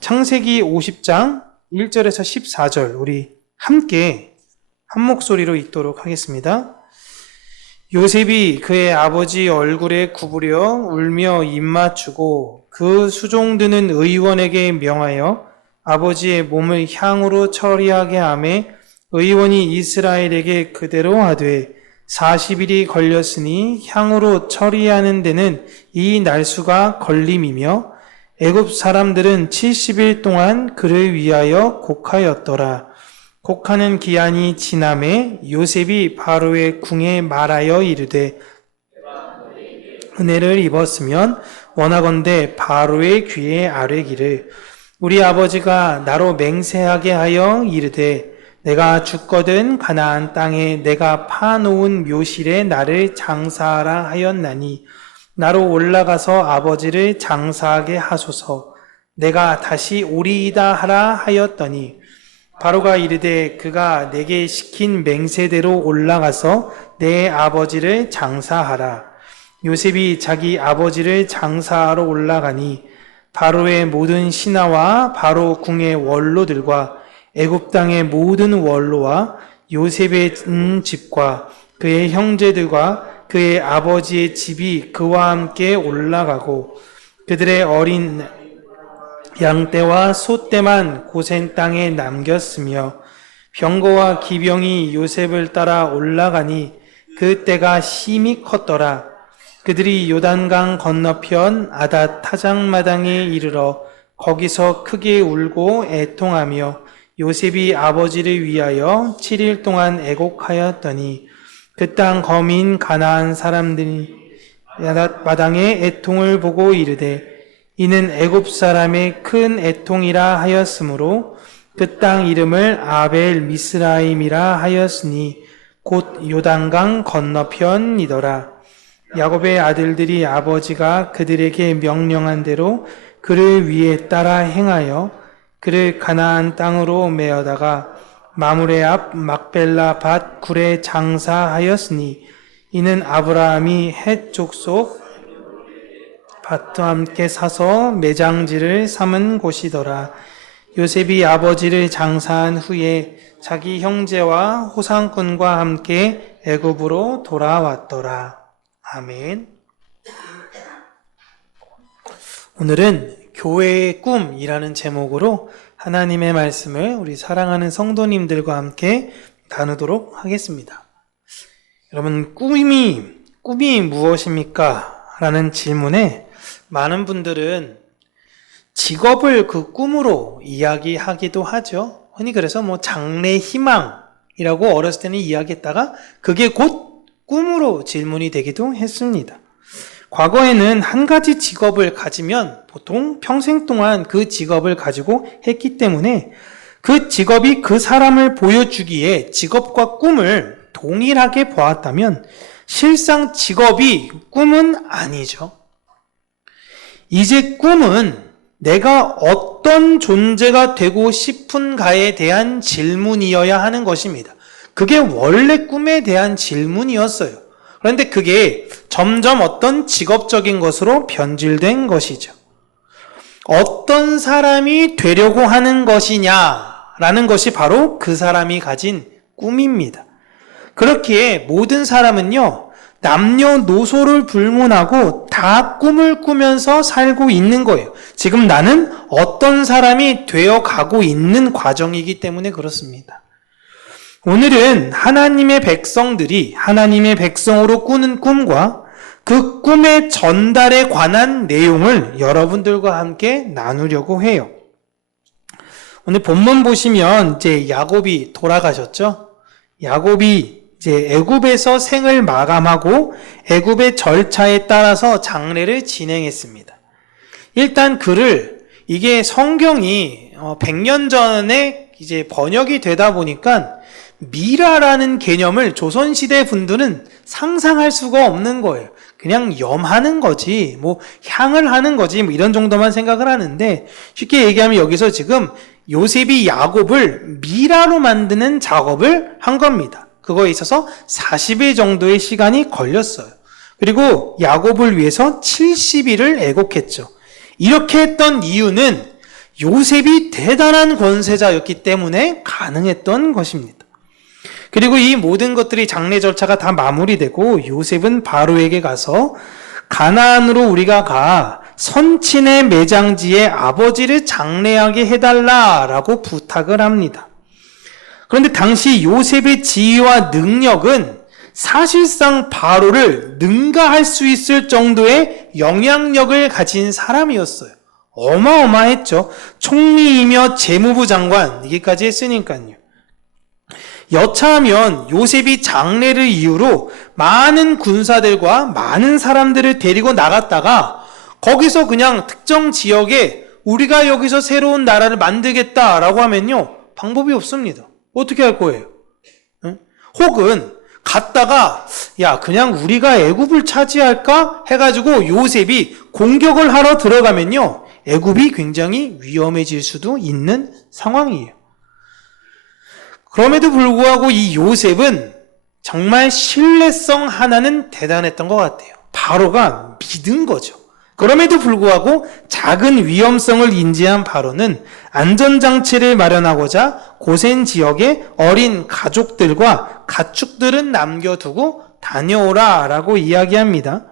창세기 50장 1절에서 14절 우리 함께 한 목소리로 읽도록 하겠습니다. 요셉이 그의 아버지 얼굴에 구부려 울며 입맞추고 그 수종드는 의원에게 명하여 아버지의 몸을 향으로 처리하게 하매 의원이 이스라엘에게 그대로 하되 40일이 걸렸으니 향으로 처리하는 데는 이 날수가 걸림이며 애굽 사람들은 70일 동안 그를 위하여 곡하였더라. 곡하는 기한이 지남에 요셉이 바로의 궁에 말하여 이르되 은혜를 입었으면 원하건대 바로의 귀에 아뢰기를 우리 아버지가 나로 맹세하게 하여 이르되 내가 죽거든 가나안 땅에 내가 파놓은 묘실에 나를 장사하라 하였나니 나로 올라가서 아버지를 장사하게 하소서. 내가 다시 오리이다 하라 하였더니 바로가 이르되 그가 내게 시킨 맹세대로 올라가서 내 아버지를 장사하라. 요셉이 자기 아버지를 장사하러 올라가니 바로의 모든 신하와 바로 궁의 원로들과 애굽 땅의 모든 원로와 요셉의 집과 그의 형제들과 그의 아버지의 집이 그와 함께 올라가고 그들의 어린 양떼와 소떼만 고센 땅에 남겼으며 병거와 기병이 요셉을 따라 올라가니 그 때가 심히 컸더라. 그들이 요단강 건너편 아닷 타작마당에 이르러 거기서 크게 울고 애통하며 요셉이 아버지를 위하여 7일 동안 애곡하였더니 그 땅 거민 가나안 사람들이 아닷 마당의 애통을 보고 이르되 이는 애굽 사람의 큰 애통이라 하였으므로 그 땅 이름을 아벨 미스라임이라 하였으니 곧 요단강 건너편이더라. 야곱의 아들들이 아버지가 그들에게 명령한 대로 그를 위에 따라 행하여 그를 가나안 땅으로 메어다가 마므레 앞 막벨라 밭 굴에 장사하였으니 이는 아브라함이 헷 족속 밭과 함께 사서 매장지를 삼은 곳이더라. 요셉이 아버지를 장사한 후에 자기 형제와 호상꾼과 함께 애굽으로 돌아왔더라. 아멘. 오늘은 교회의 꿈이라는 제목으로 하나님의 말씀을 우리 사랑하는 성도님들과 함께 나누도록 하겠습니다. 여러분, 꿈이 무엇입니까? 라는 질문에 많은 분들은 직업을 그 꿈으로 이야기하기도 하죠. 흔히 그래서 장래 희망이라고 어렸을 때는 이야기했다가 그게 곧 꿈으로 질문이 되기도 했습니다. 과거에는 한 가지 직업을 가지면 보통 평생 동안 그 직업을 가지고 했기 때문에 그 직업이 그 사람을 보여주기에 직업과 꿈을 동일하게 보았다면 실상 직업이 꿈은 아니죠. 이제 꿈은 내가 어떤 존재가 되고 싶은가에 대한 질문이어야 하는 것입니다. 그게 원래 꿈에 대한 질문이었어요. 그런데 그게 점점 어떤 직업적인 것으로 변질된 것이죠. 어떤 사람이 되려고 하는 것이냐라는 것이 바로 그 사람이 가진 꿈입니다. 그렇기에 모든 사람은요, 남녀노소를 불문하고 다 꿈을 꾸면서 살고 있는 거예요. 지금 나는 어떤 사람이 되어 가고 있는 과정이기 때문에 그렇습니다. 오늘은 하나님의 백성들이 하나님의 백성으로 꾸는 꿈과 그 꿈의 전달에 관한 내용을 여러분들과 함께 나누려고 해요. 오늘 본문 보시면 이제 야곱이 돌아가셨죠? 야곱이 이제 애굽에서 생을 마감하고 애굽의 절차에 따라서 장례를 진행했습니다. 일단 이게 성경이 100년 전에 이제 번역이 되다 보니까 미라라는 개념을 조선시대 분들은 상상할 수가 없는 거예요. 그냥 염하는 거지, 향을 하는 거지, 이런 정도만 생각을 하는데, 쉽게 얘기하면 여기서 지금 요셉이 야곱을 미라로 만드는 작업을 한 겁니다. 그거에 있어서 40일 정도의 시간이 걸렸어요. 그리고 야곱을 위해서 70일을 애곡했죠. 이렇게 했던 이유는 요셉이 대단한 권세자였기 때문에 가능했던 것입니다. 그리고 이 모든 것들이 장례 절차가 다 마무리되고 요셉은 바로에게 가서 가나안으로 우리가 가 선친의 매장지에 아버지를 장례하게 해달라라고 부탁을 합니다. 그런데 당시 요셉의 지위와 능력은 사실상 바로를 능가할 수 있을 정도의 영향력을 가진 사람이었어요. 어마어마했죠. 총리이며 재무부 장관 이게까지 했으니까요. 여차하면 요셉이 장례를 이유로 많은 군사들과 많은 사람들을 데리고 나갔다가 거기서 그냥 특정 지역에 우리가 여기서 새로운 나라를 만들겠다라고 하면요, 방법이 없습니다. 어떻게 할 거예요? 응? 혹은 갔다가 야 그냥 우리가 애굽을 차지할까 해가지고 요셉이 공격을 하러 들어가면요, 애굽이 굉장히 위험해질 수도 있는 상황이에요. 그럼에도 불구하고 이 요셉은 정말 신뢰성 하나는 대단했던 것 같아요. 바로가 믿은 거죠. 그럼에도 불구하고 작은 위험성을 인지한 바로는 안전장치를 마련하고자 고센 지역에 어린 가족들과 가축들은 남겨두고 다녀오라 라고 이야기합니다.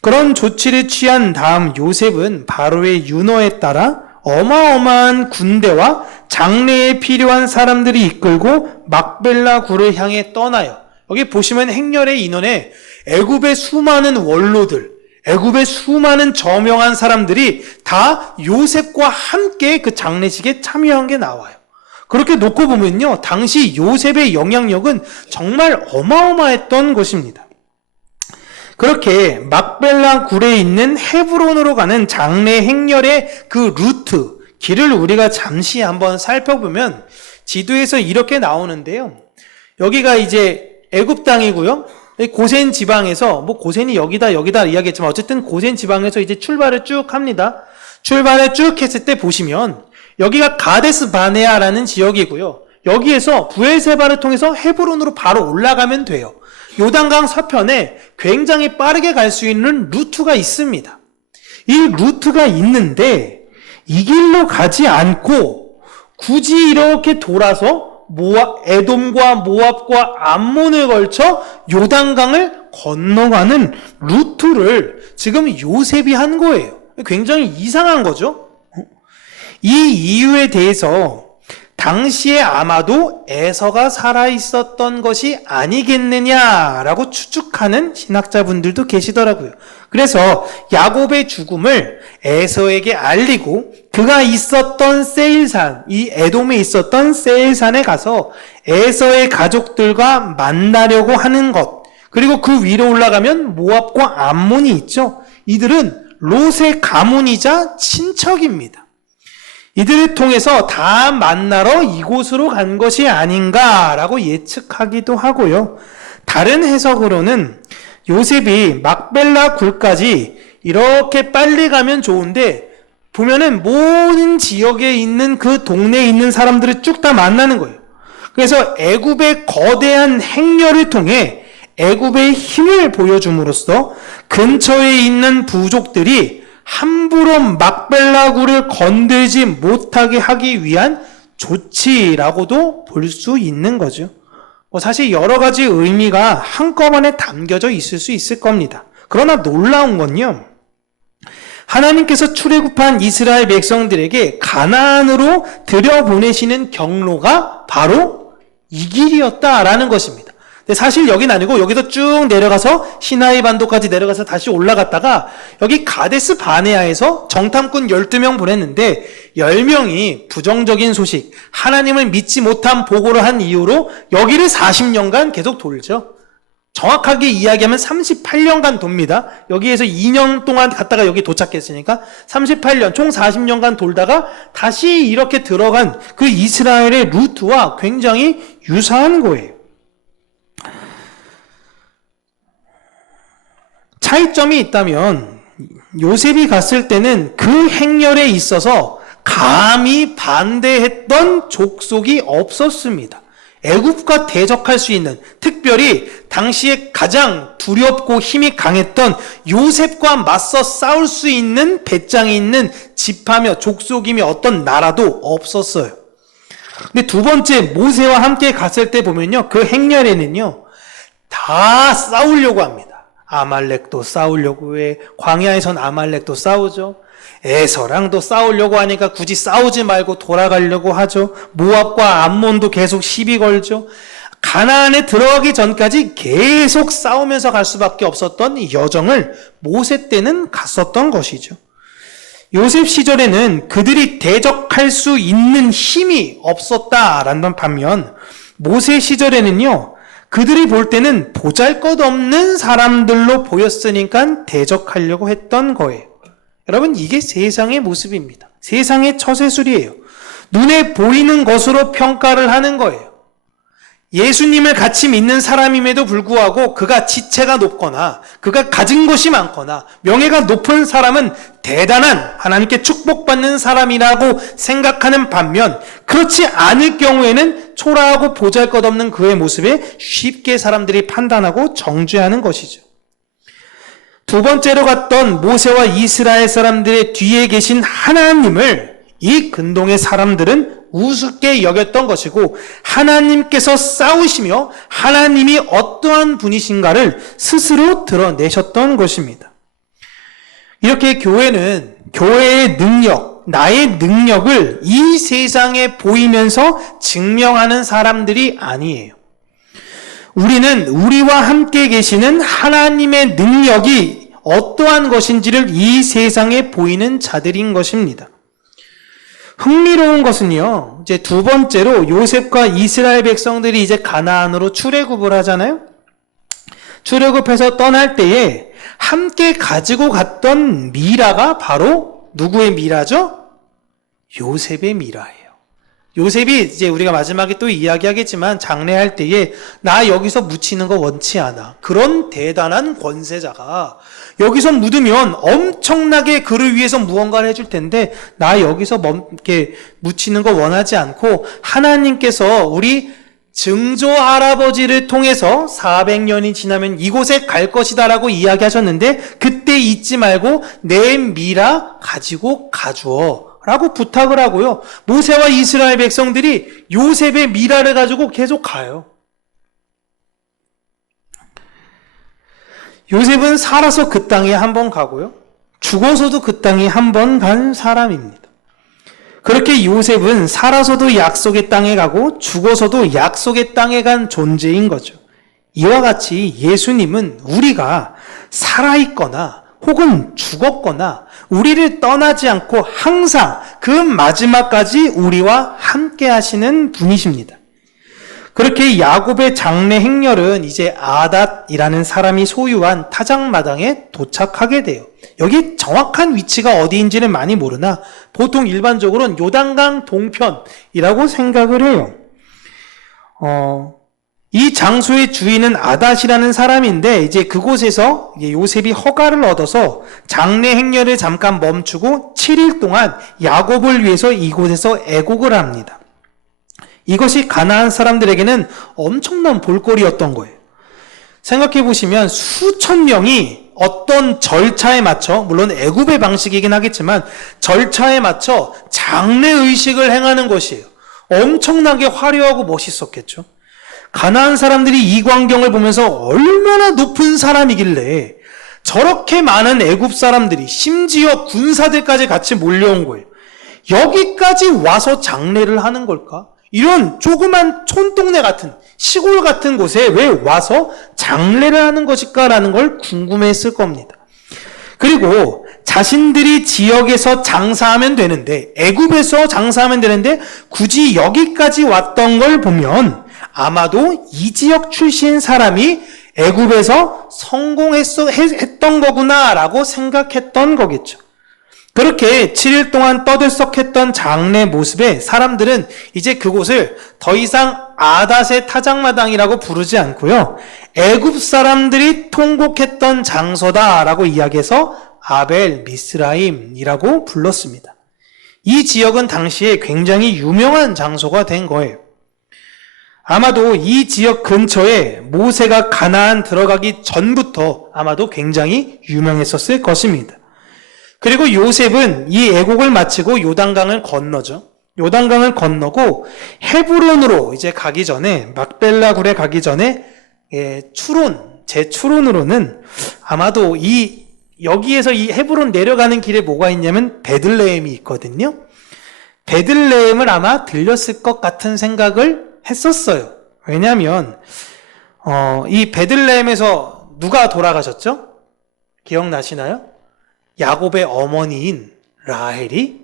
그런 조치를 취한 다음 요셉은 바로의 윤허에 따라 어마어마한 군대와 장례에 필요한 사람들이 이끌고 막벨라 굴을 향해 떠나요. 여기 보시면 행렬의 인원에 애굽의 수많은 원로들, 애굽의 수많은 저명한 사람들이 다 요셉과 함께 그 장례식에 참여한 게 나와요. 그렇게 놓고 보면요, 당시 요셉의 영향력은 정말 어마어마했던 것입니다. 그렇게 막벨라 굴에 있는 헤브론으로 가는 장례 행렬의 그 루트, 길을 우리가 잠시 한번 살펴보면 지도에서 이렇게 나오는데요. 여기가 이제 애굽 땅이고요. 고센 지방에서, 뭐 고센이 여기다 이야기했지만 어쨌든 고센 지방에서 이제 출발을 쭉 합니다. 출발을 쭉 했을 때 보시면 여기가 가데스 바네아라는 지역이고요. 여기에서 부엘세바를 통해서 헤브론으로 바로 올라가면 돼요. 요단강 서편에 굉장히 빠르게 갈 수 있는 루트가 있습니다. 이 루트가 있는데 이 길로 가지 않고 굳이 이렇게 돌아서 에돔과 모압과 암몬을 걸쳐 요단강을 건너가는 루트를 지금 요셉이 한 거예요. 굉장히 이상한 거죠. 이 이유에 대해서 당시에 아마도 에서가 살아있었던 것이 아니겠느냐라고 추측하는 신학자분들도 계시더라고요. 그래서 야곱의 죽음을 에서에게 알리고 그가 있었던 세일산, 이 에돔에 있었던 세일산에 가서 에서의 가족들과 만나려고 하는 것, 그리고 그 위로 올라가면 모압과 암몬이 있죠. 이들은 롯의 가문이자 친척입니다. 이들을 통해서 다 만나러 이곳으로 간 것이 아닌가라고 예측하기도 하고요. 다른 해석으로는 요셉이 막벨라 굴까지 이렇게 빨리 가면 좋은데 보면은 모든 지역에 있는 그 동네에 있는 사람들을 쭉 다 만나는 거예요. 그래서 애굽의 거대한 행렬을 통해 애굽의 힘을 보여줌으로써 근처에 있는 부족들이 함부로 막벨라 굴을 건들지 못하게 하기 위한 조치라고도 볼 수 있는 거죠. 사실 여러 가지 의미가 한꺼번에 담겨져 있을 수 있을 겁니다. 그러나 놀라운 건요, 하나님께서 출애굽한 이스라엘 백성들에게 가나안으로 들여보내시는 경로가 바로 이 길이었다라는 것입니다. 근데 사실 여긴 아니고 여기서 쭉 내려가서 시나이 반도까지 내려가서 다시 올라갔다가 여기 가데스 바네아에서 정탐꾼 12명 보냈는데 10명이 부정적인 소식, 하나님을 믿지 못한 보고를 한 이유로 여기를 40년간 계속 돌죠. 정확하게 이야기하면 38년간 돕니다. 여기에서 2년 동안 갔다가 여기 도착했으니까 38년, 총 40년간 돌다가 다시 이렇게 들어간 그 이스라엘의 루트와 굉장히 유사한 거예요. 차이점이 있다면 요셉이 갔을 때는 그 행렬에 있어서 감히 반대했던 족속이 없었습니다. 애굽과 대적할 수 있는, 특별히 당시에 가장 두렵고 힘이 강했던 요셉과 맞서 싸울 수 있는 배짱이 있는 지파며 족속이며 어떤 나라도 없었어요. 근데 두 번째 모세와 함께 갔을 때 보면요, 그 행렬에는요 다 싸우려고 합니다. 아말렉도 싸우려고 해. 광야에선 아말렉도 싸우죠. 에서랑도 싸우려고 하니까 굳이 싸우지 말고 돌아가려고 하죠. 모압과 암몬도 계속 시비 걸죠. 가나안에 들어가기 전까지 계속 싸우면서 갈 수밖에 없었던 여정을 모세 때는 갔었던 것이죠. 요셉 시절에는 그들이 대적할 수 있는 힘이 없었다라는 반면 모세 시절에는요, 그들이 볼 때는 보잘것없는 사람들로 보였으니까 대적하려고 했던 거예요. 여러분, 이게 세상의 모습입니다. 세상의 처세술이에요. 눈에 보이는 것으로 평가를 하는 거예요. 예수님을 같이 믿는 사람임에도 불구하고 그가 지체가 높거나 그가 가진 것이 많거나 명예가 높은 사람은 대단한 하나님께 축복받는 사람이라고 생각하는 반면, 그렇지 않을 경우에는 초라하고 보잘것없는 그의 모습에 쉽게 사람들이 판단하고 정죄하는 것이죠. 두 번째로 갔던 모세와 이스라엘 사람들의 뒤에 계신 하나님을 이 근동의 사람들은 우습게 여겼던 것이고, 하나님께서 싸우시며 하나님이 어떠한 분이신가를 스스로 드러내셨던 것입니다. 이렇게 교회는 교회의 능력, 나의 능력을 이 세상에 보이면서 증명하는 사람들이 아니에요. 우리는 우리와 함께 계시는 하나님의 능력이 어떠한 것인지를 이 세상에 보이는 자들인 것입니다. 흥미로운 것은요, 이제 두 번째로 요셉과 이스라엘 백성들이 이제 가나안으로 출애굽을 하잖아요. 출애굽해서 떠날 때에 함께 가지고 갔던 미라가 바로 누구의 미라죠? 요셉의 미라예요. 요셉이 이제 우리가 마지막에 또 이야기하겠지만 장례할 때에 나 여기서 묻히는 거 원치 않아. 그런 대단한 권세자가 여기서 묻으면 엄청나게 그를 위해서 무언가를 해줄 텐데 나 여기서 이렇게 묻히는 거 원하지 않고 하나님께서 우리 증조 할아버지를 통해서 400년이 지나면 이곳에 갈 것이다라고 이야기하셨는데 그때 잊지 말고 내 미라 가지고 가주어 라고 부탁을 하고요. 모세와 이스라엘 백성들이 요셉의 미라를 가지고 계속 가요. 요셉은 살아서 그 땅에 한 번 가고요. 죽어서도 그 땅에 한 번 간 사람입니다. 그렇게 요셉은 살아서도 약속의 땅에 가고 죽어서도 약속의 땅에 간 존재인 거죠. 이와 같이 예수님은 우리가 살아있거나 혹은 죽었거나 우리를 떠나지 않고 항상 그 마지막까지 우리와 함께 하시는 분이십니다. 그렇게 야곱의 장례 행렬은 이제 아닷이라는 사람이 소유한 타작마당에 도착하게 돼요. 여기 정확한 위치가 어디인지는 많이 모르나 보통 일반적으로는 요단강 동편이라고 생각을 해요. 이 장소의 주인은 아닷이라는 사람인데 이제 그곳에서 요셉이 허가를 얻어서 장례 행렬을 잠깐 멈추고 7일 동안 야곱을 위해서 이곳에서 애곡을 합니다. 이것이 가나안 사람들에게는 엄청난 볼거리였던 거예요. 생각해 보시면 수천 명이 어떤 절차에 맞춰, 물론 애굽의 방식이긴 하겠지만 절차에 맞춰 장례 의식을 행하는 것이에요. 엄청나게 화려하고 멋있었겠죠. 가나안 사람들이 이 광경을 보면서 얼마나 높은 사람이길래 저렇게 많은 애굽 사람들이 심지어 군사들까지 같이 몰려온 거예요. 여기까지 와서 장례를 하는 걸까? 이런 조그만 촌동네 같은 시골 같은 곳에 왜 와서 장례를 하는 것일까라는 걸 궁금해했을 겁니다. 그리고 자신들이 지역에서 장사하면 되는데, 애굽에서 장사하면 되는데 굳이 여기까지 왔던 걸 보면 아마도 이 지역 출신 사람이 애굽에서 성공했던 거구나라고 생각했던 거겠죠. 그렇게 7일 동안 떠들썩했던 장례 모습에 사람들은 이제 그곳을 더 이상 아닷의 타작마당이라고 부르지 않고요, 애굽 사람들이 통곡했던 장소다라고 이야기해서 아벨 미스라임이라고 불렀습니다. 이 지역은 당시에 굉장히 유명한 장소가 된 거예요. 아마도 이 지역 근처에 모세가 가나안 들어가기 전부터 아마도 굉장히 유명했었을 것입니다. 그리고 요셉은 이 애국을 마치고 요단강을 건너죠. 요단강을 건너고 헤브론으로 이제 가기 전에, 막벨라 굴에 가기 전에 제 추론으로는 아마도 여기에서 이 헤브론 내려가는 길에 뭐가 있냐면 베들레헴이 있거든요. 베들레헴을 아마 들렸을 것 같은 생각을 했었어요. 왜냐하면 이 베들레헴에서 누가 돌아가셨죠? 기억나시나요? 야곱의 어머니인 라헬이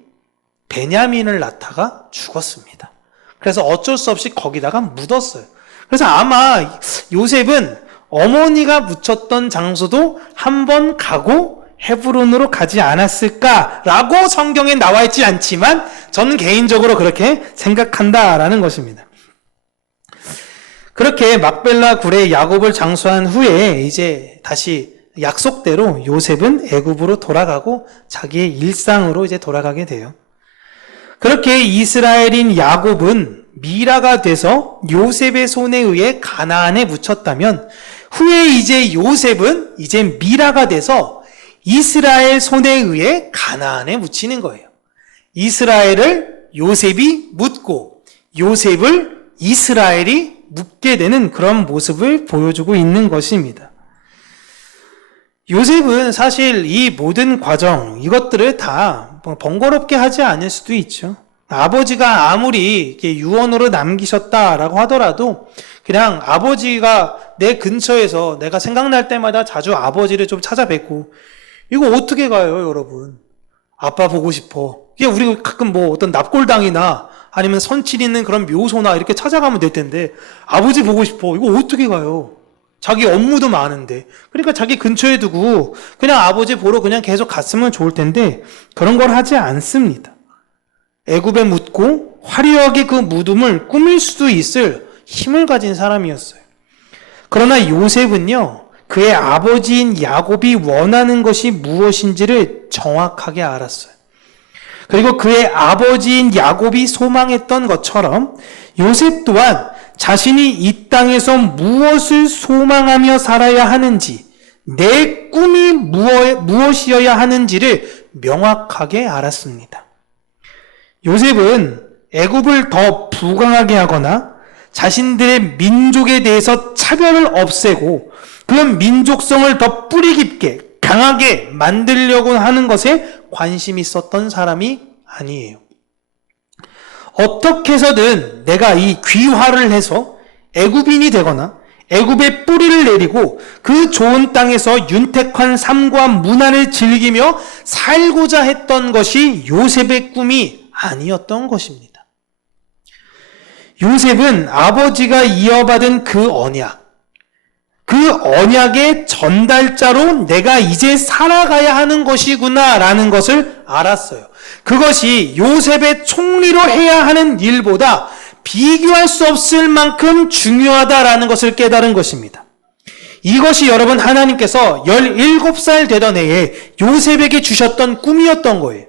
베냐민을 낳다가 죽었습니다. 그래서 어쩔 수 없이 거기다가 묻었어요. 그래서 아마 요셉은 어머니가 묻혔던 장소도 한번 가고 헤브론으로 가지 않았을까라고 성경에 나와 있지 않지만 저는 개인적으로 그렇게 생각한다라는 것입니다. 그렇게 막벨라 굴에 야곱을 장수한 후에 이제 다시 약속대로 요셉은 애굽으로 돌아가고 자기의 일상으로 이제 돌아가게 돼요. 그렇게 이스라엘인 야곱은 미라가 돼서 요셉의 손에 의해 가나안에 묻혔다면 후에 이제 요셉은 이제 미라가 돼서 이스라엘 손에 의해 가나안에 묻히는 거예요. 이스라엘을 요셉이 묻고 요셉을 이스라엘이 묻게 되는 그런 모습을 보여주고 있는 것입니다. 요셉은 사실 이 모든 과정, 이것들을 다 번거롭게 하지 않을 수도 있죠. 아버지가 아무리 유언으로 남기셨다라고 하더라도 그냥 아버지가 내 근처에서 내가 생각날 때마다 자주 아버지를 좀 찾아뵙고, 이거 어떻게 가요, 여러분? 아빠 보고 싶어. 이게 우리 가끔 어떤 납골당이나 아니면 선칠 있는 그런 묘소나 이렇게 찾아가면 될 텐데, 아버지 보고 싶어. 이거 어떻게 가요? 자기 업무도 많은데. 그러니까 자기 근처에 두고 그냥 아버지 보러 그냥 계속 갔으면 좋을 텐데 그런 걸 하지 않습니다. 애굽에 묻고 화려하게 그 무덤을 꾸밀 수도 있을 힘을 가진 사람이었어요. 그러나 요셉은요, 그의 아버지인 야곱이 원하는 것이 무엇인지를 정확하게 알았어요. 그리고 그의 아버지인 야곱이 소망했던 것처럼 요셉 또한 자신이 이 땅에서 무엇을 소망하며 살아야 하는지, 내 꿈이 무엇이어야 하는지를 명확하게 알았습니다. 요셉은 애굽을 더 부강하게 하거나 자신들의 민족에 대해서 차별을 없애고 그 민족성을 더 뿌리 깊게 강하게 만들려고 하는 것에 관심이 있었던 사람이 아니에요. 어떻게 해서든 내가 이 귀화를 해서 애굽인이 되거나 애굽의 뿌리를 내리고 그 좋은 땅에서 윤택한 삶과 문화를 즐기며 살고자 했던 것이 요셉의 꿈이 아니었던 것입니다. 요셉은 아버지가 이어받은 그 언약의 전달자로 내가 이제 살아가야 하는 것이구나 라는 것을 알았어요. 그것이 요셉의 총리로 해야 하는 일보다 비교할 수 없을 만큼 중요하다라는 것을 깨달은 것입니다. 이것이 여러분 하나님께서 17살 되던 해에 요셉에게 주셨던 꿈이었던 거예요.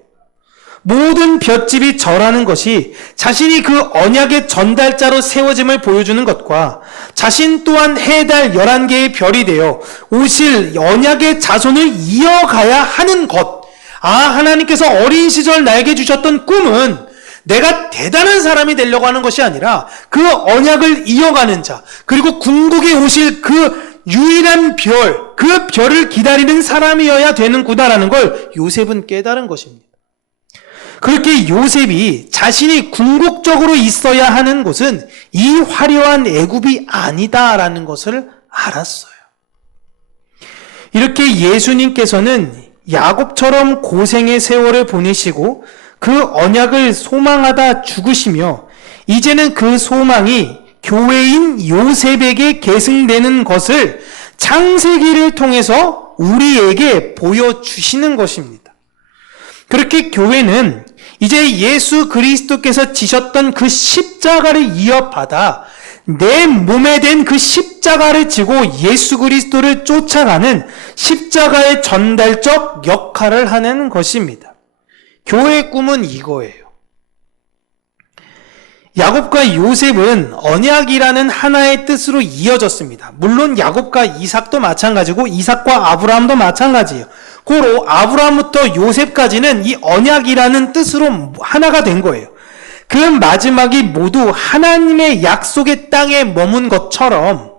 모든 볏집이 절하는 것이 자신이 그 언약의 전달자로 세워짐을 보여주는 것과 자신 또한 해달 11개의 별이 되어 오실 언약의 자손을 이어가야 하는 것. 하나님께서 어린 시절 나에게 주셨던 꿈은 내가 대단한 사람이 되려고 하는 것이 아니라 그 언약을 이어가는 자, 그리고 궁극에 오실 그 유일한 별, 그 별을 기다리는 사람이어야 되는구나라는 걸 요셉은 깨달은 것입니다. 그렇게 요셉이 자신이 궁극적으로 있어야 하는 곳은 이 화려한 애굽이 아니다라는 것을 알았어요. 이렇게 예수님께서는 야곱처럼 고생의 세월을 보내시고 그 언약을 소망하다 죽으시며 이제는 그 소망이 교회인 요셉에게 계승되는 것을 창세기를 통해서 우리에게 보여주시는 것입니다. 그렇게 교회는 이제 예수 그리스도께서 지셨던 그 십자가를 이어받아 내 몸에 된 그 십자가를 지고 예수 그리스도를 쫓아가는 십자가의 전달적 역할을 하는 것입니다. 교회의 꿈은 이거예요. 야곱과 요셉은 언약이라는 하나의 뜻으로 이어졌습니다. 물론 야곱과 이삭도 마찬가지고 이삭과 아브라함도 마찬가지예요. 고로 아브라함부터 요셉까지는 이 언약이라는 뜻으로 하나가 된 거예요. 그 마지막이 모두 하나님의 약속의 땅에 머문 것처럼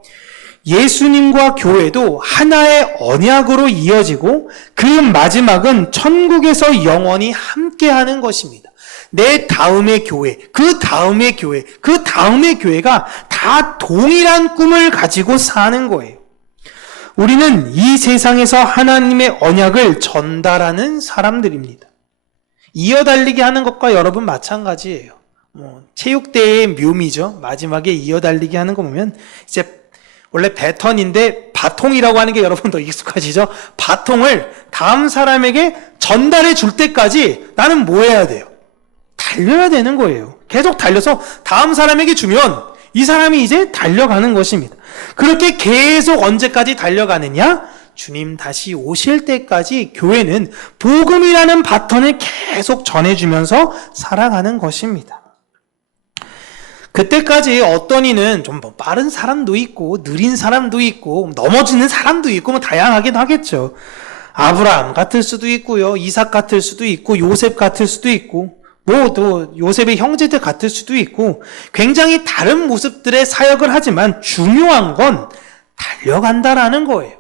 예수님과 교회도 하나의 언약으로 이어지고 그 마지막은 천국에서 영원히 함께하는 것입니다. 내 다음의 교회, 그 다음의 교회, 그 다음의 교회가 다 동일한 꿈을 가지고 사는 거예요. 우리는 이 세상에서 하나님의 언약을 전달하는 사람들입니다. 이어달리기 하는 것과 여러분 마찬가지예요. 체육대회의 묘미죠. 마지막에 이어달리기 하는 거 보면 이제 원래 배턴인데 바통이라고 하는 게 여러분 더 익숙하시죠? 바통을 다음 사람에게 전달해 줄 때까지 나는 뭐 해야 돼요? 달려야 되는 거예요. 계속 달려서 다음 사람에게 주면 이 사람이 이제 달려가는 것입니다. 그렇게 계속 언제까지 달려가느냐? 주님 다시 오실 때까지 교회는 복음이라는 바톤을 계속 전해주면서 살아가는 것입니다. 그때까지 어떤 이는 좀 빠른 사람도 있고 느린 사람도 있고 넘어지는 사람도 있고 다양하긴 하겠죠. 아브라함 같을 수도 있고요. 이삭 같을 수도 있고 요셉 같을 수도 있고 또 요셉의 형제들 같을 수도 있고 굉장히 다른 모습들의 사역을 하지만 중요한 건 달려간다라는 거예요.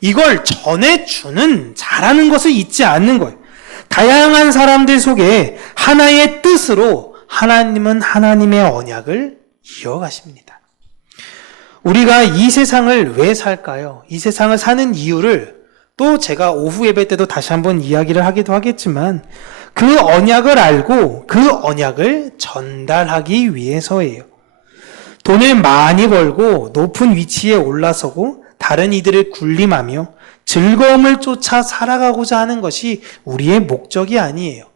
이걸 전해주는 잘하는 것을 잊지 않는 거예요. 다양한 사람들 속에 하나의 뜻으로 하나님은 하나님의 언약을 이어가십니다. 우리가 이 세상을 왜 살까요? 이 세상을 사는 이유를 또 제가 오후 예배 때도 다시 한번 이야기를 하기도 하겠지만 그 언약을 알고 그 언약을 전달하기 위해서예요. 돈을 많이 벌고 높은 위치에 올라서고 다른 이들을 군림하며 즐거움을 쫓아 살아가고자 하는 것이 우리의 목적이 아니에요.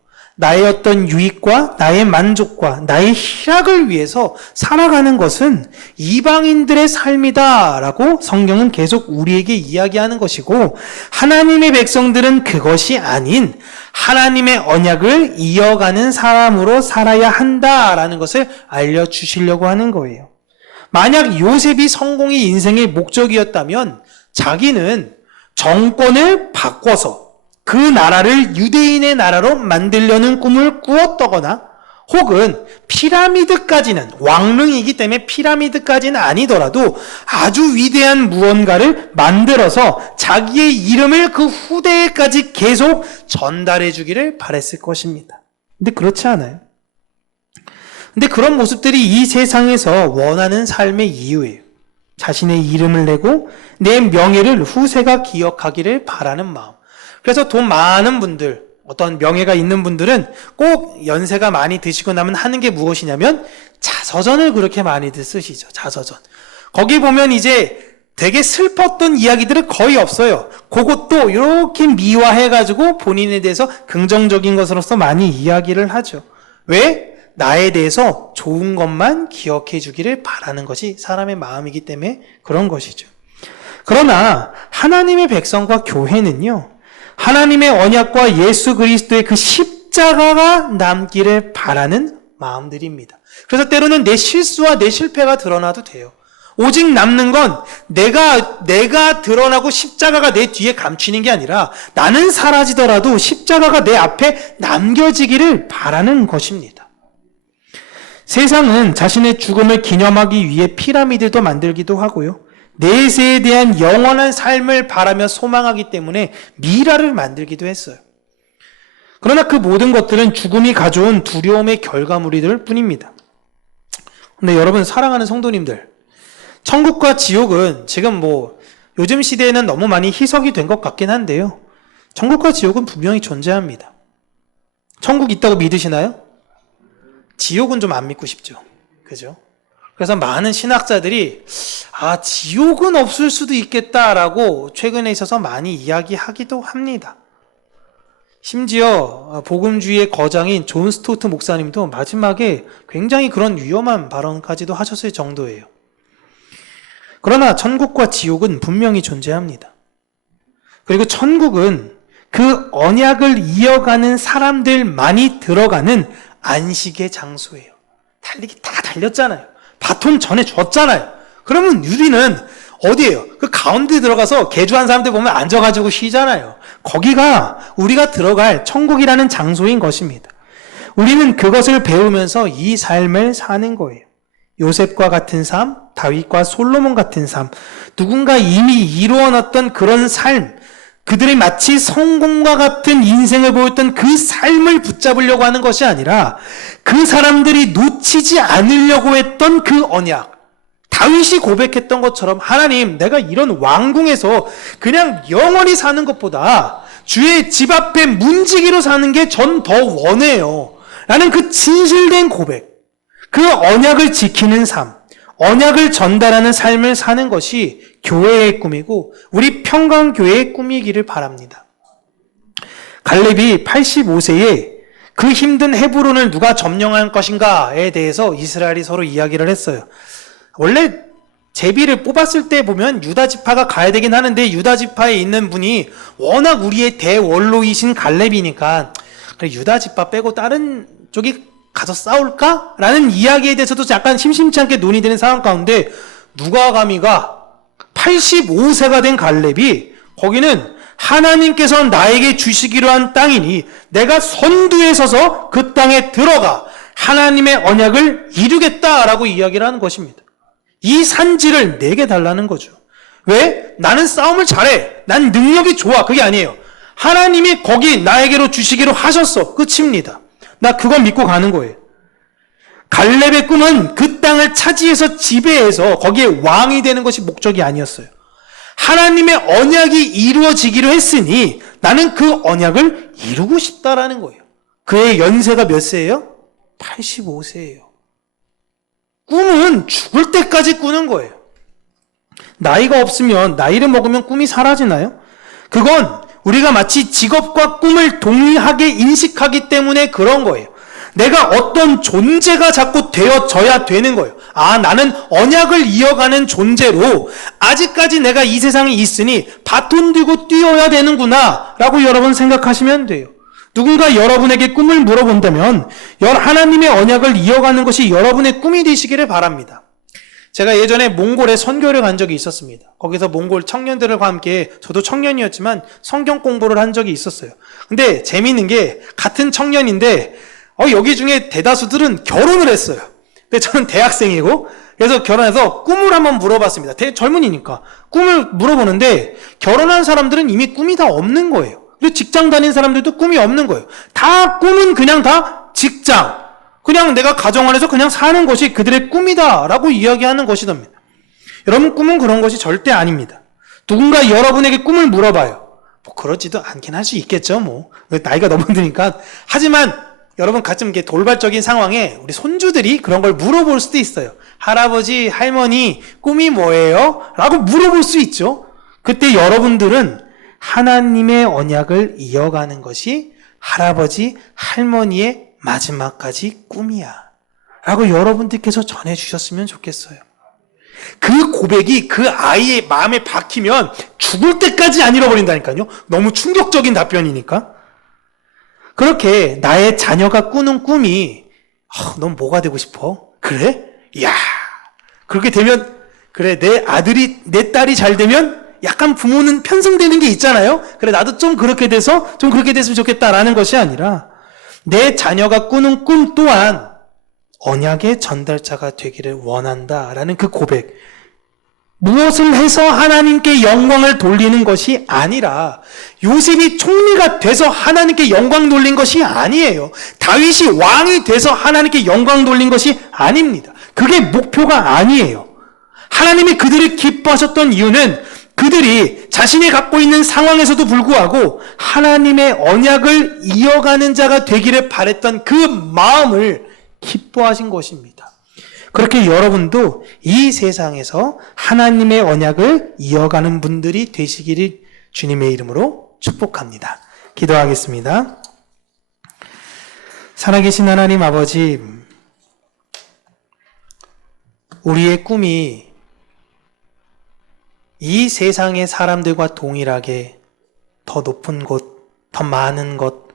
나의 어떤 유익과 나의 만족과 나의 희락을 위해서 살아가는 것은 이방인들의 삶이다라고 성경은 계속 우리에게 이야기하는 것이고 하나님의 백성들은 그것이 아닌 하나님의 언약을 이어가는 사람으로 살아야 한다라는 것을 알려주시려고 하는 거예요. 만약 요셉이 성공이 인생의 목적이었다면 자기는 정권을 바꿔서 그 나라를 유대인의 나라로 만들려는 꿈을 꾸었다거나 혹은 피라미드까지는 왕릉이기 때문에 피라미드까지는 아니더라도 아주 위대한 무언가를 만들어서 자기의 이름을 그 후대에까지 계속 전달해 주기를 바랬을 것입니다. 근데 그렇지 않아요. 근데 그런 모습들이 이 세상에서 원하는 삶의 이유예요. 자신의 이름을 내고 내 명예를 후세가 기억하기를 바라는 마음. 그래서 돈 많은 분들, 어떤 명예가 있는 분들은 꼭 연세가 많이 드시고 나면 하는 게 무엇이냐면 자서전을 그렇게 많이들 쓰시죠. 자서전. 거기 보면 이제 되게 슬펐던 이야기들은 거의 없어요. 그것도 이렇게 미화해가지고 본인에 대해서 긍정적인 것으로서 많이 이야기를 하죠. 왜? 나에 대해서 좋은 것만 기억해 주기를 바라는 것이 사람의 마음이기 때문에 그런 것이죠. 그러나 하나님의 백성과 교회는요, 하나님의 언약과 예수 그리스도의 그 십자가가 남기를 바라는 마음들입니다. 그래서 때로는 내 실수와 내 실패가 드러나도 돼요. 오직 남는 건 내가 드러나고 십자가가 내 뒤에 감추는 게 아니라 나는 사라지더라도 십자가가 내 앞에 남겨지기를 바라는 것입니다. 세상은 자신의 죽음을 기념하기 위해 피라미드도 만들기도 하고요. 내세에 대한 영원한 삶을 바라며 소망하기 때문에 미라를 만들기도 했어요. 그러나 그 모든 것들은 죽음이 가져온 두려움의 결과물일 뿐입니다. 근데 여러분 사랑하는 성도님들, 천국과 지옥은 지금 요즘 시대에는 너무 많이 희석이 된 것 같긴 한데요. 천국과 지옥은 분명히 존재합니다. 천국 있다고 믿으시나요? 지옥은 좀 안 믿고 싶죠. 그죠? 그래서 많은 신학자들이 지옥은 없을 수도 있겠다라고 최근에 있어서 많이 이야기하기도 합니다. 심지어 복음주의의 거장인 존 스토트 목사님도 마지막에 굉장히 그런 위험한 발언까지도 하셨을 정도예요. 그러나 천국과 지옥은 분명히 존재합니다. 그리고 천국은 그 언약을 이어가는 사람들만이 들어가는 안식의 장소예요. 달리기 다 달렸잖아요. 바톤 전에 줬잖아요. 그러면 우리는 어디예요? 그 가운데 들어가서 개주한 사람들 보면 앉아가지고 쉬잖아요. 거기가 우리가 들어갈 천국이라는 장소인 것입니다. 우리는 그것을 배우면서 이 삶을 사는 거예요. 요셉과 같은 삶, 다윗과 솔로몬 같은 삶, 누군가 이미 이루어놨던 그런 삶, 그들이 마치 성공과 같은 인생을 보였던 그 삶을 붙잡으려고 하는 것이 아니라 그 사람들이 놓치지 않으려고 했던 그 언약, 다윗이 고백했던 것처럼 하나님, 내가 이런 왕궁에서 그냥 영원히 사는 것보다 주의 집 앞에 문지기로 사는 게 전 더 원해요 라는 그 진실된 고백, 그 언약을 지키는 삶, 언약을 전달하는 삶을 사는 것이 교회의 꿈이고 우리 평강교회의 꿈이기를 바랍니다. 갈렙이 85세에 그 힘든 헤브론을 누가 점령할 것인가에 대해서 이스라엘이 서로 이야기를 했어요. 원래 제비를 뽑았을 때 보면 유다지파가 가야 되긴 하는데 유다지파에 있는 분이 워낙 우리의 대원로이신 갈렙이니까 그래 유다지파 빼고 다른 쪽이 가서 싸울까? 라는 이야기에 대해서도 약간 심심치 않게 논의되는 상황 가운데 누가 감히가 85세가 된 갈렙이 거기는 하나님께서 나에게 주시기로 한 땅이니 내가 선두에 서서 그 땅에 들어가 하나님의 언약을 이루겠다라고 이야기를 하는 것입니다. 이 산지를 내게 달라는 거죠. 왜? 나는 싸움을 잘해. 난 능력이 좋아. 그게 아니에요. 하나님이 거기 나에게로 주시기로 하셨어. 끝입니다. 나 그건 믿고 가는 거예요. 갈렙의 꿈은 그 땅을 차지해서 지배해서 거기에 왕이 되는 것이 목적이 아니었어요. 하나님의 언약이 이루어지기로 했으니 나는 그 언약을 이루고 싶다라는 거예요. 그의 연세가 몇 세예요? 85세예요. 꿈은 죽을 때까지 꾸는 거예요. 나이가 없으면, 나이를 먹으면 꿈이 사라지나요? 그건 우리가 마치 직업과 꿈을 동일하게 인식하기 때문에 그런 거예요. 내가 어떤 존재가 자꾸 되어져야 되는 거예요. 아, 나는 언약을 이어가는 존재로 아직까지 내가 이 세상에 있으니 바톤 들고 뛰어야 되는구나 라고 여러분 생각하시면 돼요. 누군가 여러분에게 꿈을 물어본다면 하나님의 언약을 이어가는 것이 여러분의 꿈이 되시기를 바랍니다. 제가 예전에 몽골에 선교를 간 적이 있었습니다. 거기서 몽골 청년들과 함께 저도 청년이었지만 성경 공부를 한 적이 있었어요. 근데 재미있는 게 같은 청년인데 여기 중에 대다수들은 결혼을 했어요. 근데 저는 대학생이고 그래서 결혼해서 꿈을 한번 물어봤습니다. 젊은이니까 꿈을 물어보는데 결혼한 사람들은 이미 꿈이 다 없는 거예요. 그리고 직장 다닌 사람들도 꿈이 없는 거예요. 다 꿈은 그냥 다 직장, 그냥 내가 가정 안에서 그냥 사는 것이 그들의 꿈이다라고 이야기하는 것이답니다. 여러분, 꿈은 그런 것이 절대 아닙니다. 누군가 여러분에게 꿈을 물어봐요. 뭐 그러지도 않긴 할 수 있겠죠. 뭐 나이가 너무 드니까. 하지만 여러분 가끔 이렇게 돌발적인 상황에 우리 손주들이 그런 걸 물어볼 수도 있어요. 할아버지, 할머니, 꿈이 뭐예요? 라고 물어볼 수 있죠. 그때 여러분들은 하나님의 언약을 이어가는 것이 할아버지, 할머니의 마지막까지 꿈이야 라고 여러분들께서 전해주셨으면 좋겠어요. 그 고백이 그 아이의 마음에 박히면 죽을 때까지 안 잃어버린다니까요. 너무 충격적인 답변이니까. 그렇게 나의 자녀가 꾸는 꿈이 넌 뭐가 되고 싶어? 그래? 이야, 그렇게 되면 그래, 내 아들이 내 딸이 잘 되면 약간 부모는 편성되는 게 있잖아요. 그래, 나도 좀 그렇게 돼서 좀 그렇게 됐으면 좋겠다라는 것이 아니라 내 자녀가 꾸는 꿈 또한 언약의 전달자가 되기를 원한다라는 그 고백. 무엇을 해서 하나님께 영광을 돌리는 것이 아니라 요셉이 총리가 돼서 하나님께 영광 돌린 것이 아니에요. 다윗이 왕이 돼서 하나님께 영광 돌린 것이 아닙니다. 그게 목표가 아니에요. 하나님이 그들을 기뻐하셨던 이유는 그들이 자신이 갖고 있는 상황에서도 불구하고 하나님의 언약을 이어가는 자가 되기를 바랬던 그 마음을 기뻐하신 것입니다. 그렇게 여러분도 이 세상에서 하나님의 언약을 이어가는 분들이 되시기를 주님의 이름으로 축복합니다. 기도하겠습니다. 살아계신 하나님 아버지, 우리의 꿈이 이 세상의 사람들과 동일하게 더 높은 곳, 더 많은 것,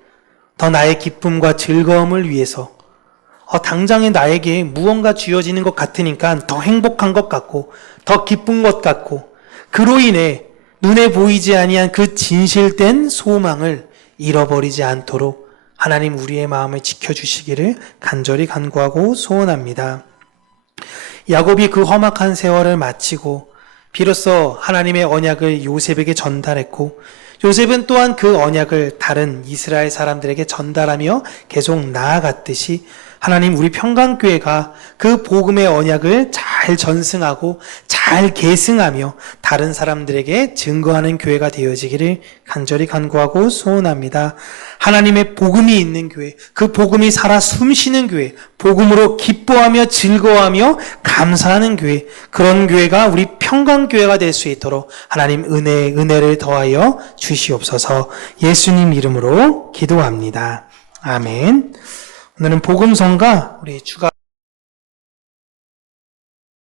더 나의 기쁨과 즐거움을 위해서 당장에 나에게 무언가 주어지는 것 같으니까 더 행복한 것 같고 더 기쁜 것 같고 그로 인해 눈에 보이지 아니한 그 진실된 소망을 잃어버리지 않도록 하나님 우리의 마음을 지켜주시기를 간절히 간구하고 소원합니다. 야곱이 그 험악한 세월을 마치고 비로소 하나님의 언약을 요셉에게 전달했고 요셉은 또한 그 언약을 다른 이스라엘 사람들에게 전달하며 계속 나아갔듯이 하나님 우리 평강교회가 그 복음의 언약을 잘 전승하고 잘 계승하며 다른 사람들에게 증거하는 교회가 되어지기를 간절히 간구하고 소원합니다. 하나님의 복음이 있는 교회, 그 복음이 살아 숨쉬는 교회, 복음으로 기뻐하며 즐거워하며 감사하는 교회, 그런 교회가 우리 평강교회가 될 수 있도록 하나님 은혜를 더하여 주시옵소서. 예수님 이름으로 기도합니다. 아멘. 오늘은 복음성가 우리 주가